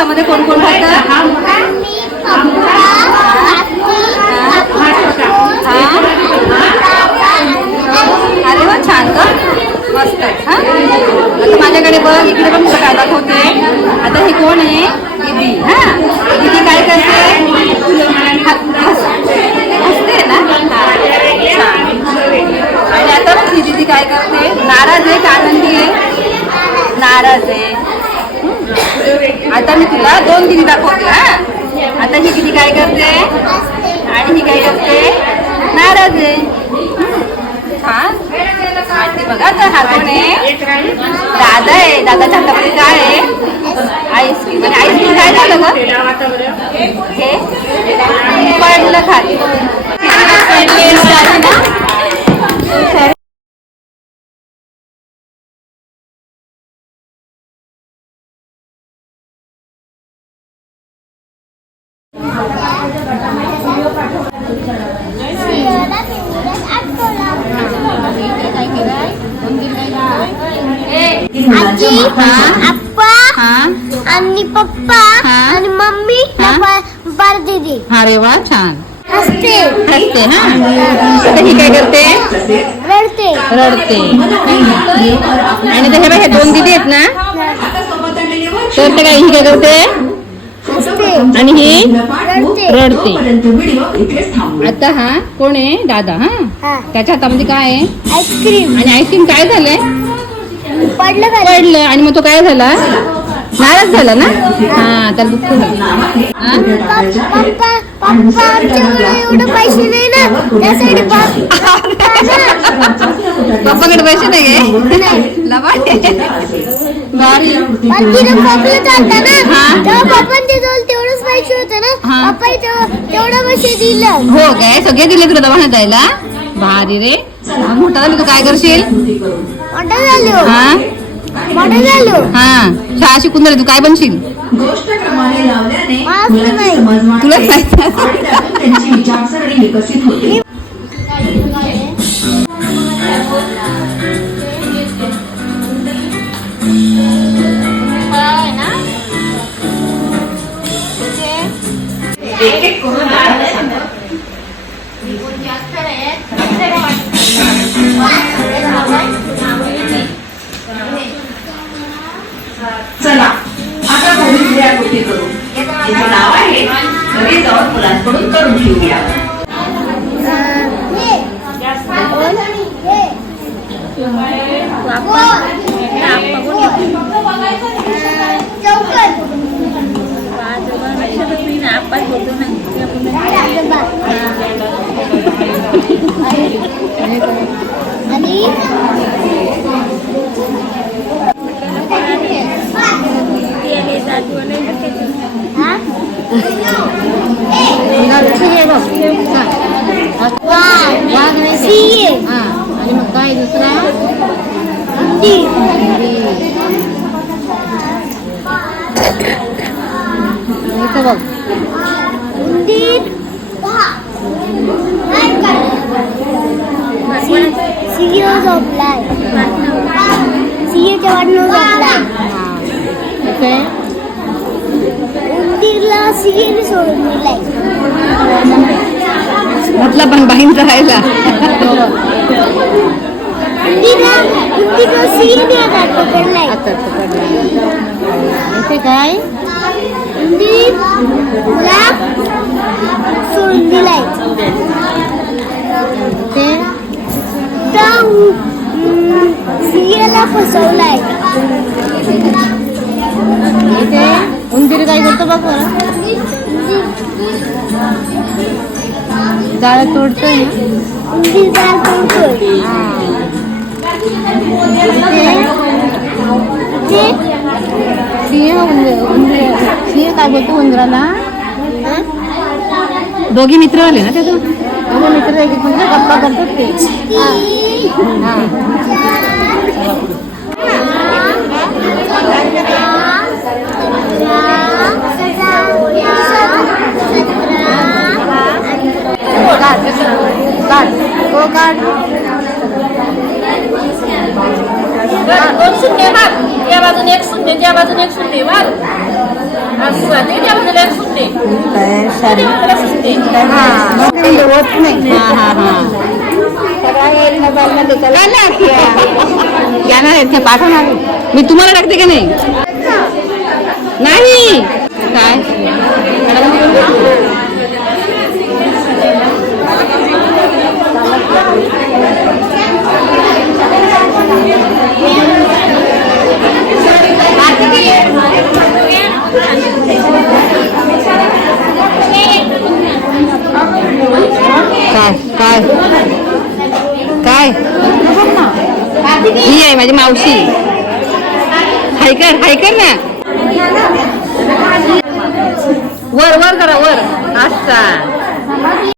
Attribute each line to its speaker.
Speaker 1: घरामध्ये कोण कोण राहतं?
Speaker 2: मम्मी पप्पा
Speaker 1: हा? अरे वा छान ग. मस्त आहे हा? माझ्याकडे बघ इकडे पण काय दाखवते आता ही कोण आहे? दीदी हा? दीदी काय करते? हस- हस- हसते ना? हा. छान. आणि आता बघ ही दीदी काय करते? नाराज आहे का आनंदी आहे? नाराज आहे. आता मी तुला दोन दिदी दाखवते हा. आता ही दिदी काय करते? आणि ही काय करते? नाराज आहे. हम्म. बघा तर हा कोण आहे दादा आहे. दादाच्या हातामध्ये काय आहे? आईस्क्रीम. आणि आईस्क्रीम काय झालं ग? हे पडलं खाली.
Speaker 2: आणि पप्पा
Speaker 1: हा.
Speaker 2: आणि मम्मी
Speaker 1: हा.
Speaker 2: बार दीदी
Speaker 1: अरे वा छान
Speaker 2: हसते
Speaker 1: हसते हा ही काय करते
Speaker 2: रडते
Speaker 1: रडते आणि हे बघ हे दोन दिदी आहेत ना तर काय ही काय करते आणि ही
Speaker 2: रडते.
Speaker 1: आता हा कोण आहे? दादा हा? त्याच्या हातामध्ये काय आहे?
Speaker 2: आईस्क्रीम.
Speaker 1: आणि आईस्क्रीम काय झालंय?
Speaker 2: पडलं
Speaker 1: पडलं. आणि मग तो काय झाला? नाराज झाला ना? हा त्याला दुःख हा? पप्पाकडे पैसे नाही हा.
Speaker 2: तेवढंच पैसे होते
Speaker 1: हा.
Speaker 2: ना तेवढं पैसे दिलं.
Speaker 1: हो काय? सगळे दिले तुला दवाखान्यात जायला? भारी रे. हा, मोठा झाला तू काय करशील?
Speaker 2: मोठं झालो.
Speaker 1: हा
Speaker 2: मोठं झालो
Speaker 1: हा शाळा शिकून झाली तू काय बनशील
Speaker 3: गोष्ट क्रमाने लावल्याने
Speaker 2: माफ
Speaker 3: मुलाची
Speaker 2: नाही.
Speaker 3: समज वाढते
Speaker 1: तुला काय
Speaker 3: आणि त्यातून त्यांची विचारसरणी विकसित होते एक एक करून
Speaker 1: Hah? बघ.
Speaker 2: झोपलाय. वाटणं झोपलाय. उंदीरला सोडून दिलाय.
Speaker 1: म्हटलं पण बहीण राहायला.
Speaker 2: उंदीरला उंदीरला पकडलाय.
Speaker 1: आता पकडला इथे काय?
Speaker 2: उंदीरला सोडून दिलाय सिंहाला फसवलाय
Speaker 1: इथे उंदीर काय करतो बघ बरं जाळ तोडतोय ना?
Speaker 2: उंदीर जाळ तोडतोय. ते
Speaker 1: ಸಿಹಿಯ ಒಂದು ಒಂದು ಸಿಹಿಕಾಯಿ ಗೊತ್ತು ಒಂದ್ರಲ್ಲ ದೋಗಿ ಮಿತ್ರ ಅಲ್ಲಿ ಅದು ದೋಗಿ ಮಿತ್ರ ಆಗಿತ್ತಂದ್ರೆ ಕಪ್ಪ ಬರ್ತೈತಿ ಕಾರ್ಡ್ ಗೋ ಕಾರ್ಡ್
Speaker 4: दोन शून्य भाग या बाजूने एक शून्य त्या बाजूने एक शून्य
Speaker 1: होत नाही. हा. हा हा आहेत पाठवणार. मी तुम्हाला टाकते का नाही? नाही. काय काय काय ही आहे माझी मावशी. हायकर हायकर ना. वर वर करा वर. अच्छा